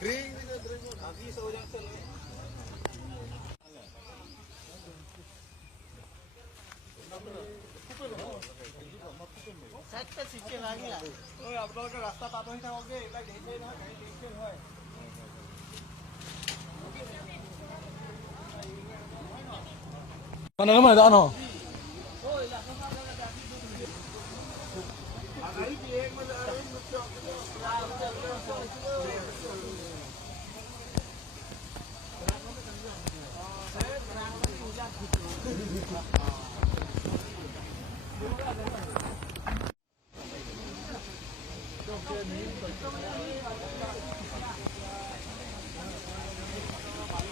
Kering सीखे लगे आप लोग का रास्ता पार नहीं होगे देखे ना कहीं देखे हुए Mana nama dah no?